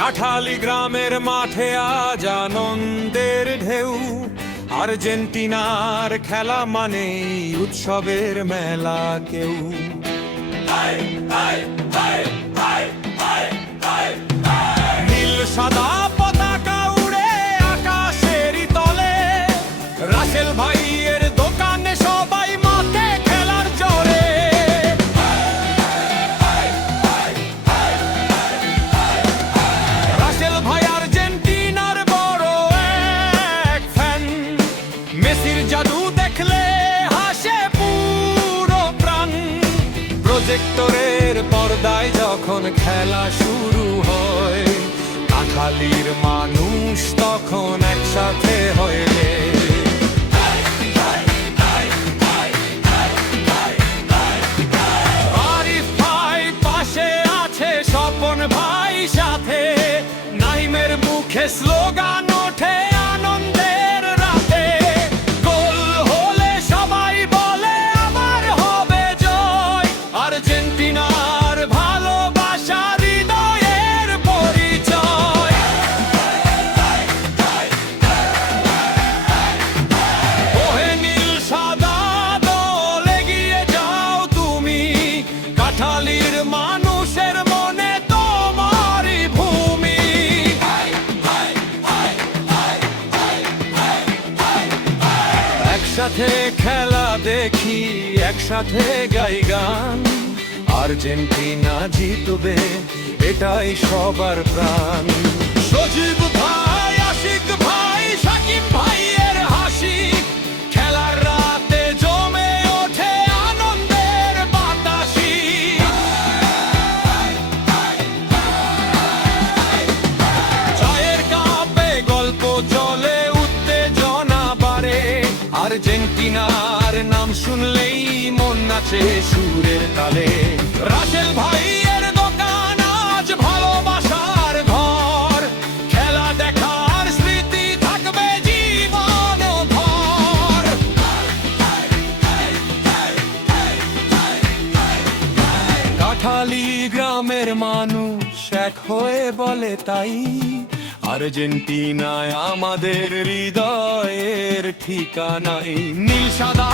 কাঠালি গ্রামের মাঠে আজ আনন্দের ঢেউ। আর্জেন্টিনার খেলা মানে উৎসবের মেলা। কেউ নীল সাদা পতাকা উড়ে আকাশের তলে, রাসেল ভাইয়ের দোকানে সবাই মাঠে খেলার জোরে। রাসেল ভাই আর্জেন্টিনার বড় এক ফ্যান, মেসির জাদু দেখলে হাসে পুরো প্রাণ। প্রজেক্টরের পর্দায় যখন খেলা শুরু হয়, কাঠালির মানুষ তখন একসাথে হয় রে। আরিফ ভাই পাশে আছে, স্বপন ভাই সাথে, নাইমের মুখে স্লোগান ওঠে আনন্দের রাতে। গোল হলে সবাই বলে আবার হবে জয়, আর্জেন্টিনার ভালোবাসা হৃদয়ের পরিচয়। ওহে নীল সাদা দল এগিয়ে যাও তুমি, কাঠালির মানুষের মনে তোমারই ভূমি। একসাথে খেলা দেখি, একসাথে গাই গান, আর্জেন্টিনা জিতবে এটাই সবার প্রাণ। সজীব ভাই, আশিক ভাই, সাকিব ভাইয়ের হাসি, খেলার রাতে জমে ওঠে আনন্দের বাতাসি। চায়ের কাপে গল্প চলে, উত্তেজনা বাড়ে, আর্জেন্টিনার নাম শুনলেই মন নাচে সুরের তালে। রাসেল ভাইয়ের দোকান আজ ভালোবাসার ঘর, খেলা দেখার স্মৃতি থাকবে জীবন ভর। কাঠালি গ্রামের মানুষ এক হয়ে বলে তাই, আর্জেন্টিনায় আমাদের হৃদয়ের ঠিকানাই। নীল সাদা